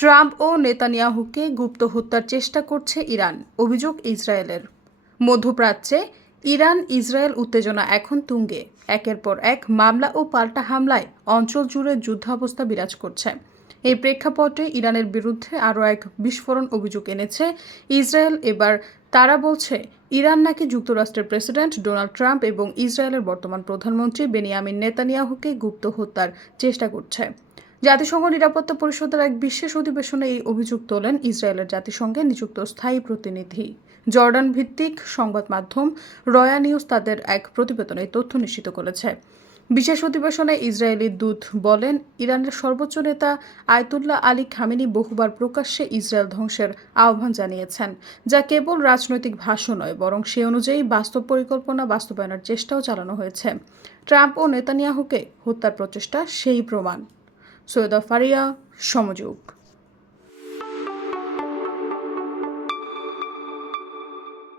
Trump ও নেতানিয়াহুকে গুপ্ত হত্যার চেষ্টা করছে ইরান, অভিযোগ ইসরায়েলের। মধ্যপ্রাচ্যে ইরান ইসরায়েল উত্তেজনা এখন তুঙ্গে। একের পর এক মামলা ও পাল্টা হামলায় অঞ্চল জুড়ে যুদ্ধাবস্থা বিরাজ করছে। এই প্রেক্ষাপটে ইরানের বিরুদ্ধে আরও এক বিস্ফোরণ অভিযোগ এনেছে ইসরায়েল। এবার তারা বলছে, ইরান নাকি যুক্তরাষ্ট্রের প্রেসিডেন্ট ডোনাল্ড ট্রাম্প এবং ইসরায়েলের বর্তমান প্রধানমন্ত্রী বেনিয়ামিন নেতানিয়াহুকে গুপ্ত হত্যার চেষ্টা করছে। জাতিসংঘ নিরাপত্তা পরিষদের এক বিশেষ অধিবেশনে এই অভিযোগ তোলেন ইসরায়েলের জাতিসংঘে নিযুক্ত স্থায়ী প্রতিনিধি। জর্ডান ভিত্তিক সংবাদ মাধ্যম রয়া নিউজ তাদের এক প্রতিবেদনে তথ্য নিশ্চিত করেছে। বিশেষ অধিবেশনে ইসরায়েলি দূত বলেন, ইরানের সর্বোচ্চ নেতা আয়তুল্লাহ আলী খামেনি বহুবার প্রকাশ্যে ইসরায়েল ধ্বংসের আহ্বান জানিয়েছেন, যা কেবল রাজনৈতিক ভাষ্য নয়, বরং সে অনুযায়ী বাস্তব পরিকল্পনা বাস্তবায়নের চেষ্টাও চালানো হয়েছে। ট্রাম্প ও নেতানিয়াহুকে হত্যার প্রচেষ্টা সেই প্রমাণ। সৈয়দা ফারিয়া সমযোগ।